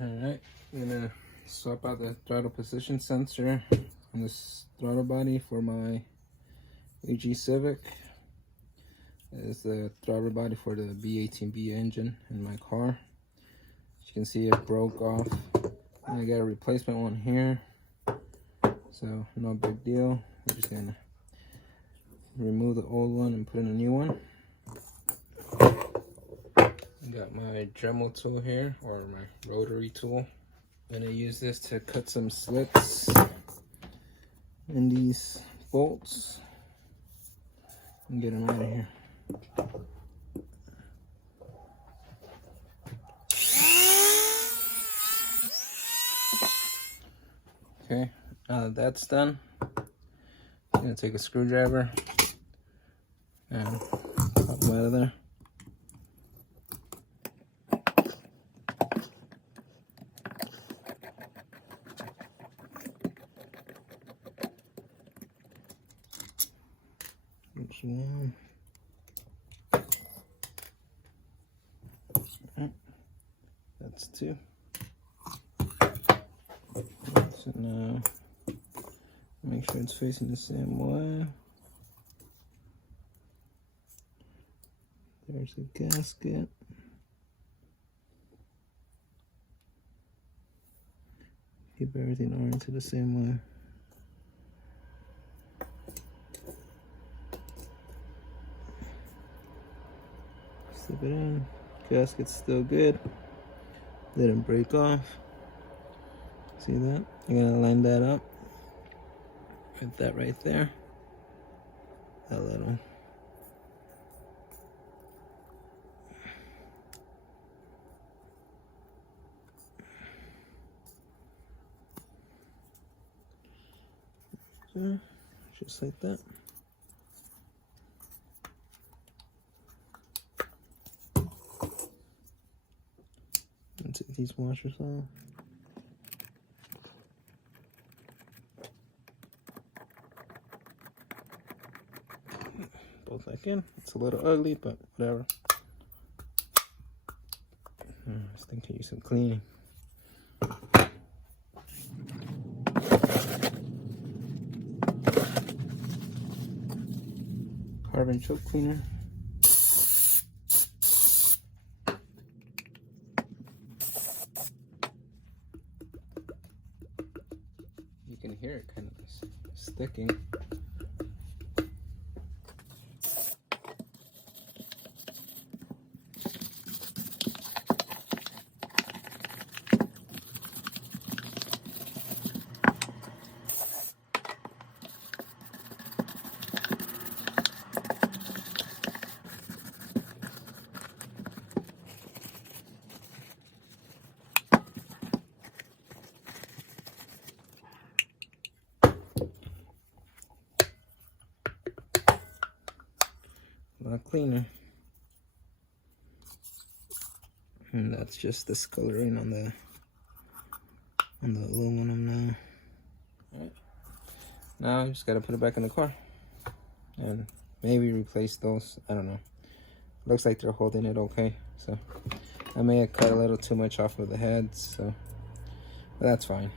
Alright, I'm gonna swap out the throttle position sensor on this throttle body for my AG Civic. This is the throttle body for the B18B engine in my car. As you can see, it broke off. I got a replacement one here, so no big deal. We're just gonna remove the old one and put in a new one. Got my Dremel tool here, or my rotary tool. I'm gonna use this to cut some slits in these bolts and get them out of here. Okay, now that that's done, I'm gonna take a screwdriver and pop them out of there. That's one. Right. That's two. So now make sure it's facing the same way. There's the gasket. Keep everything oriented the same way. Slip it in. Gasket's still good. Didn't break off. See that? I'm gonna line that up with that right there. That little. So, just like that. And take these washers off. Both back in. It's a little ugly, but whatever. This thing can use some cleaning. Carbon choke cleaner. You can hear it kind of sticking. A lot cleaner. And that's just discoloring on the aluminum now. Alright. Now I just gotta put it back in the car and maybe replace those. I don't know. Looks like they're holding it okay. So I may have cut a little too much off of the heads, so but that's fine.